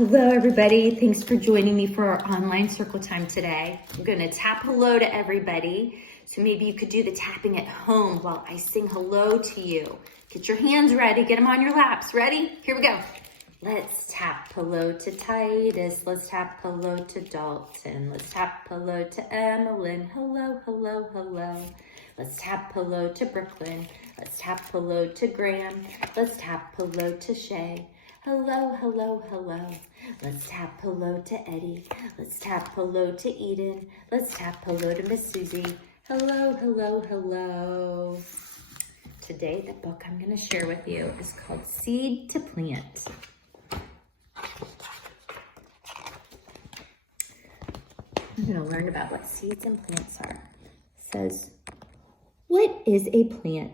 Hello, everybody. Thanks for joining me for our online circle time today. I'm going to tap hello to everybody. So maybe you could do the tapping at home while I sing hello to you. Get your hands ready. Get them on your laps. Ready? Here we go. Let's tap hello to Titus. Let's tap hello to Dalton. Let's tap hello to Emmeline. Hello, hello, hello. Let's tap hello to Brooklyn. Let's tap hello to Graham. Let's tap hello to Shay. Hello, hello, hello. Let's tap hello to Eddie. Let's tap hello to Eden. Let's tap hello to Miss Susie. Hello, hello, hello. Today, the book I'm going to share with you is called Seed to Plant. I'm going to learn about what seeds and plants are. It says, what is a plant?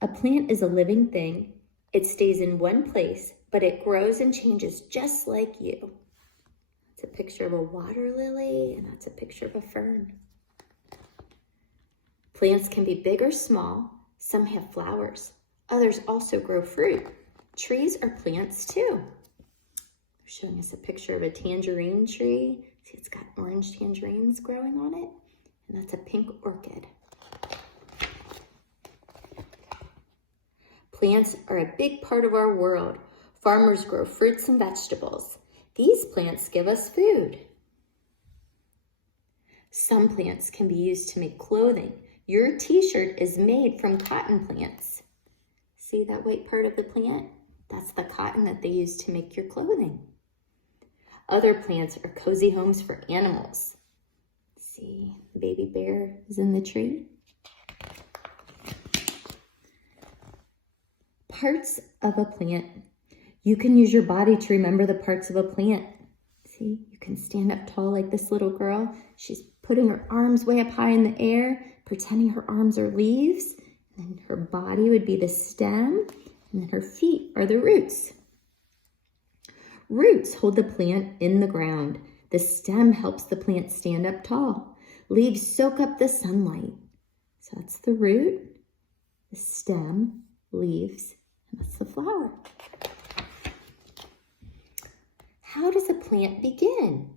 A plant is a living thing. It stays in one place, but it grows and changes just like you. That's a picture of a water lily, and that's a picture of a fern. Plants can be big or small. Some have flowers. Others also grow fruit. Trees are plants too. They're showing us a picture of a tangerine tree. See, it's got orange tangerines growing on it, and that's a pink orchid. Plants are a big part of our world. Farmers grow fruits and vegetables. These plants give us food. Some plants can be used to make clothing. Your t-shirt is made from cotton plants. See that white part of the plant? That's the cotton that they use to make your clothing. Other plants are cozy homes for animals. See, the baby bear is in the tree. Parts of a plant. You can use your body to remember the parts of a plant. See, you can stand up tall like this little girl. She's putting her arms way up high in the air, pretending her arms are leaves. And then her body would be the stem, and then her feet are the roots. Roots hold the plant in the ground. The stem helps the plant stand up tall. Leaves soak up the sunlight. So that's the root, the stem, leaves, and that's the flower. How does a plant begin?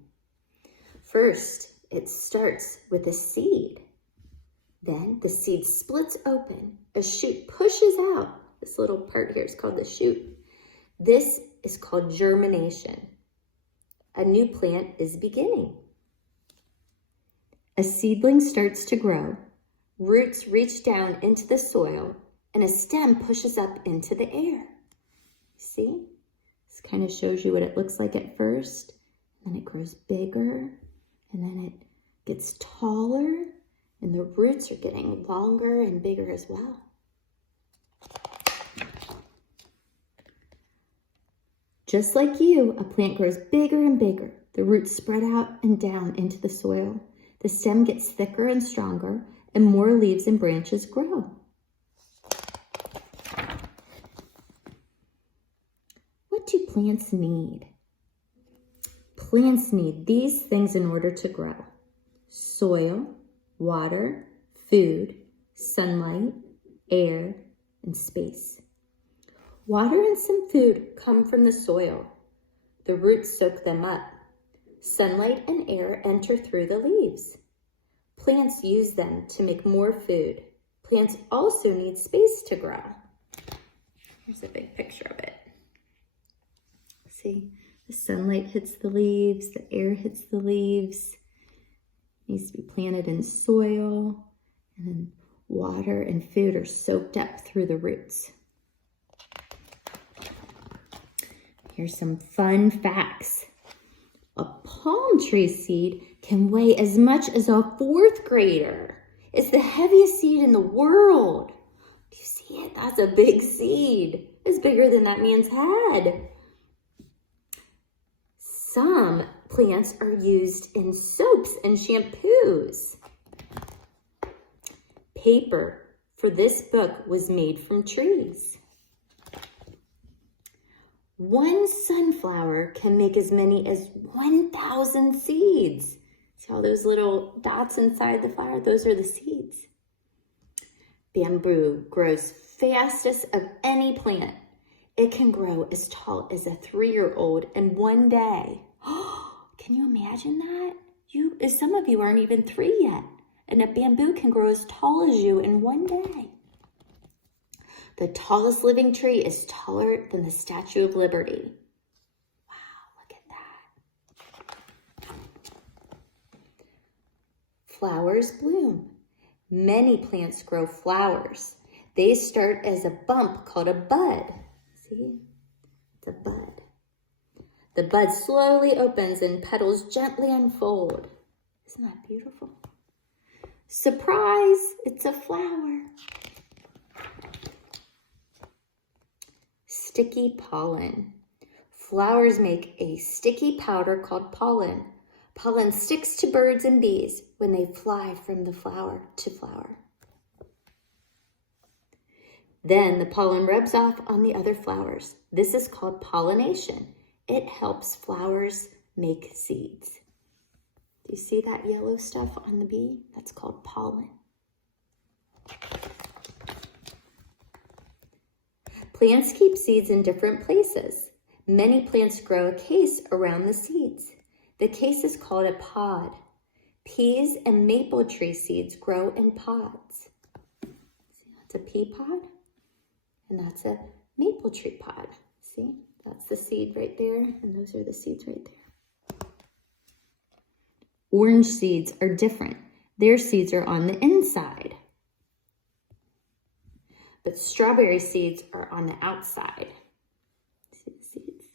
First, it starts with a seed. Then the seed splits open. A shoot pushes out. This little part here is called the shoot. This is called germination. A new plant is beginning. A seedling starts to grow. Roots reach down into the soil, and a stem pushes up into the air. See? This kind of shows you what it looks like at first. And then it grows bigger, and then it gets taller, and the roots are getting longer and bigger as well. Just like you, a plant grows bigger and bigger. The roots spread out and down into the soil. The stem gets thicker and stronger, and more leaves and branches grow. What do plants need? Plants need these things in order to grow: soil, water, food, sunlight, air, and space. Water and some food come from the soil. The roots soak them up. Sunlight and air enter through the leaves. Plants use them to make more food. Plants also need space to grow. Here's a big picture of it. See, the sunlight hits the leaves, the air hits the leaves. It needs to be planted in soil, and then water and food are soaked up through the roots. Here's some fun facts. A palm tree seed can weigh as much as a 4th grader. It's the heaviest seed in the world. Do you see it? That's a big seed. It's bigger than that man's head. Some plants are used in soaps and shampoos. Paper for this book was made from trees. One sunflower can make as many as 1,000 seeds. See all those little dots inside the flower? Those are the seeds. Bamboo grows fastest of any plant. It can grow as tall as a 3-year-old in one day. Can you imagine that? Some of you aren't even 3 yet, and a bamboo can grow as tall as you in one day. The tallest living tree is taller than the Statue of Liberty. Wow, look at that. Flowers bloom. Many plants grow flowers. They start as a bump called a bud. See? It's a bud. The bud slowly opens and petals gently unfold. Isn't that beautiful? Surprise! It's a flower. Sticky pollen. Flowers make a sticky powder called pollen. Pollen sticks to birds and bees when they fly from the flower to flower. Then the pollen rubs off on the other flowers. This is called pollination. It helps flowers make seeds. Do you see that yellow stuff on the bee? That's called pollen. Plants keep seeds in different places. Many plants grow a case around the seeds. The case is called a pod. Peas and maple tree seeds grow in pods. See, that's a pea pod, and that's a maple tree pod. See, that's the seed right there, and those are the seeds right there. Orange seeds are different. Their seeds are on the inside. But strawberry seeds are on the outside. See the seeds?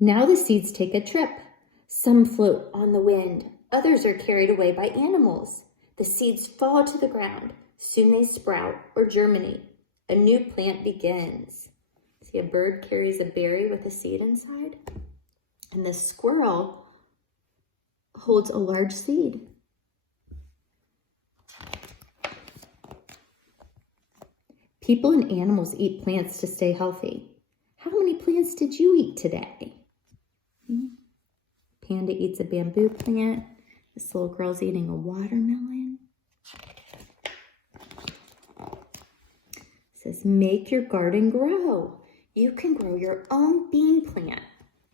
Now the seeds take a trip. Some float on the wind. Others are carried away by animals. The seeds fall to the ground. Soon they sprout or germinate. A new plant begins. See, a bird carries a berry with a seed inside. And the squirrel holds a large seed. People and animals eat plants to stay healthy. How many plants did you eat today? Panda eats a bamboo plant. This little girl's eating a watermelon. It says, make your garden grow. You can grow your own bean plant.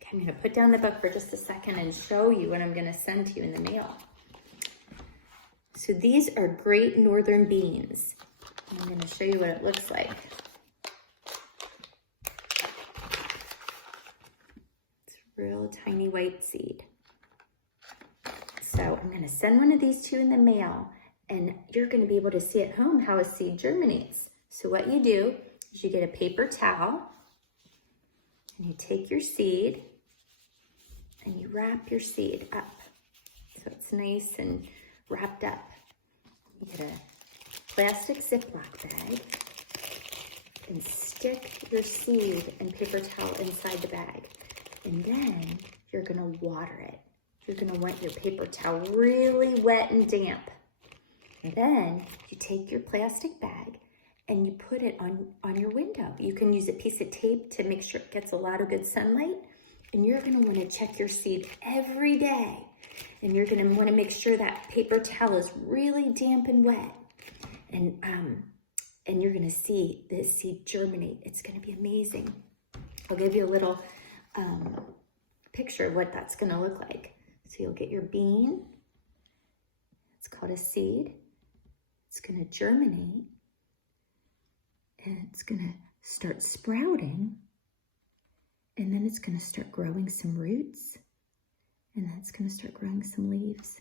Okay, I'm going to put down the book for just a second and show you what I'm going to send to you in the mail. So these are great northern beans. I'm going to show you what it looks like. It's real tiny white seed. So I'm going to send one of these to you in the mail, and you're going to be able to see at home how a seed germinates. So what you do is you get a paper towel, and you take your seed, and you wrap your seed up. So it's nice and wrapped up. You get a plastic Ziploc bag and stick your seed and paper towel inside the bag. And then you're gonna water it. You're gonna want your paper towel really wet and damp. And then you take your plastic bag and you put it on your window. You can use a piece of tape to make sure it gets a lot of good sunlight. And you're gonna wanna check your seed every day. And you're gonna wanna make sure that paper towel is really damp and wet. And you're gonna see this seed germinate. It's gonna be amazing. I'll give you a little picture of what that's gonna look like. So you'll get your bean. It's called a seed. It's gonna germinate. And it's gonna start sprouting. And then it's gonna start growing some roots. And then it's gonna start growing some leaves.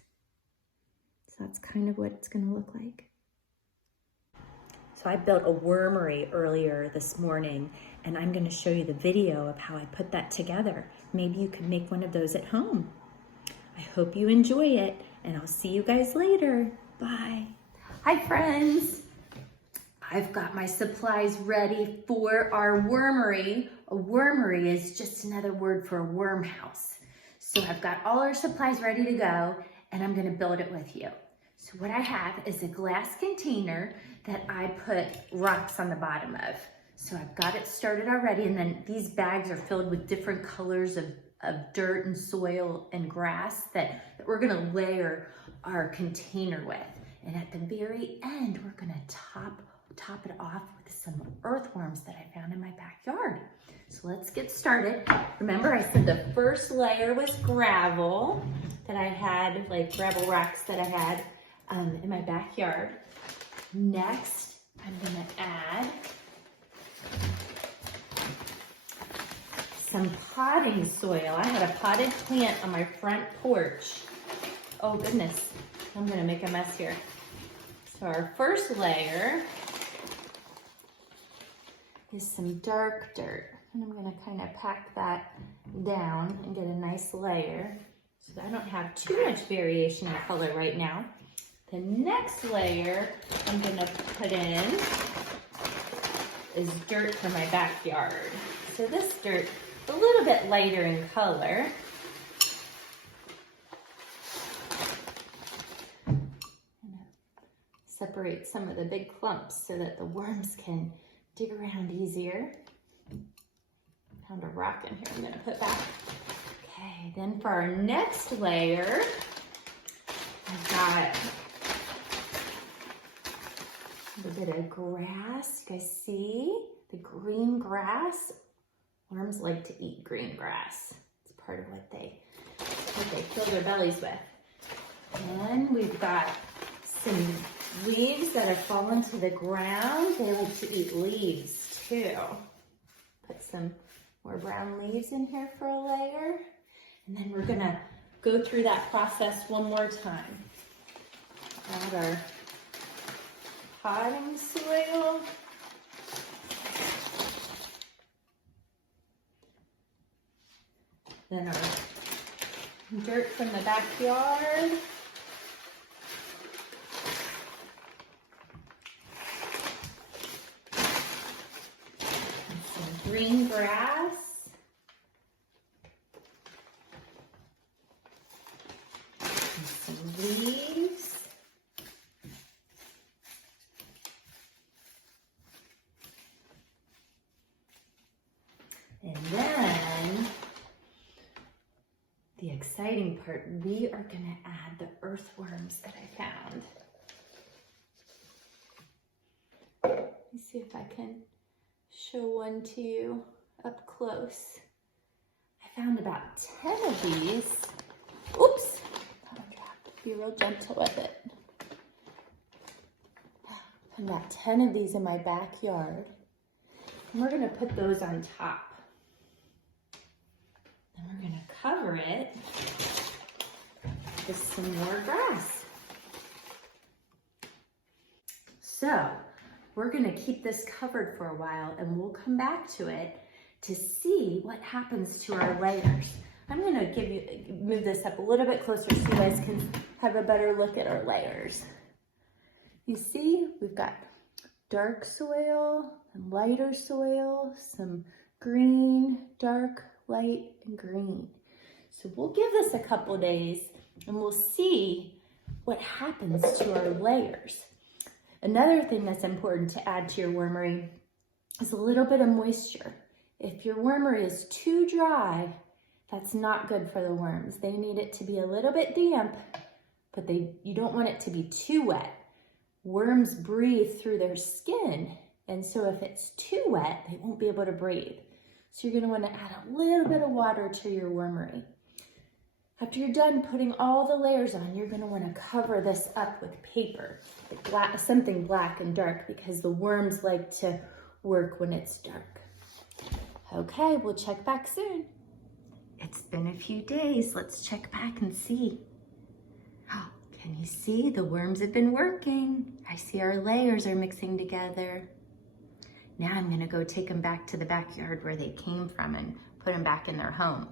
So that's kind of what it's gonna look like. So I built a wormery earlier this morning, and I'm going to show you the video of how I put that together. Maybe you could make one of those at home. I hope you enjoy it, and I'll see you guys later. Bye. Hi, friends. I've got my supplies ready for our wormery. A wormery is just another word for a worm house. So I've got all our supplies ready to go, and I'm going to build it with you. So what I have is a glass container that I put rocks on the bottom of. So I've got it started already, and then these bags are filled with different colors of dirt and soil and grass that we're gonna layer our container with. And at the very end, we're gonna top top it off with some earthworms that I found in my backyard. So let's get started. Remember, I said the first layer was gravel that I had, like gravel rocks that I had in my backyard. Next, I'm gonna add some potting soil. I had a potted plant on my front porch. Oh goodness, I'm gonna make a mess here. So our first layer is some dark dirt. And I'm gonna kind of pack that down and get a nice layer so that I don't have too much variation in color right now. The next layer I'm gonna put in is dirt from my backyard. So this dirt is a little bit lighter in color. Separate some of the big clumps so that the worms can dig around easier. Found a rock in here I'm gonna put back. Okay, then for our next layer, I've got a little bit of grass. You guys see the green grass? Worms like to eat green grass. It's part of what they fill their bellies with. And we've got some leaves that have fallen to the ground. They like to eat leaves too. Put some more brown leaves in here for a layer. And then we're gonna go through that process one more time. Add our potting soil. Then our dirt from the backyard. And some green grass. And some leaves. And then the exciting part, we are gonna add the earthworms that I found. Let me see if I can show one to you up close. I found about 10 of these. Oops, be real gentle with it. Found about 10 of these in my backyard. And we're gonna put those on top. Then we're gonna cover it with some more grass. So we're gonna keep this covered for a while and we'll come back to it to see what happens to our layers. I'm gonna move this up a little bit closer so you guys can have a better look at our layers. You see, we've got dark soil and lighter soil, some green, dark, light, and green. So we'll give this a couple days and we'll see what happens to our layers. Another thing that's important to add to your wormery is a little bit of moisture. If your wormery is too dry, that's not good for the worms. They need it to be a little bit damp, but you don't want it to be too wet. Worms breathe through their skin, and so if it's too wet, they won't be able to breathe. So you're gonna wanna add a little bit of water to your wormery. After you're done putting all the layers on, you're gonna wanna cover this up with paper, something black and dark, because the worms like to work when it's dark. Okay, we'll check back soon. It's been a few days. Let's check back and see. Oh, can you see the worms have been working? I see our layers are mixing together. Now I'm gonna go take them back to the backyard where they came from and put them back in their home.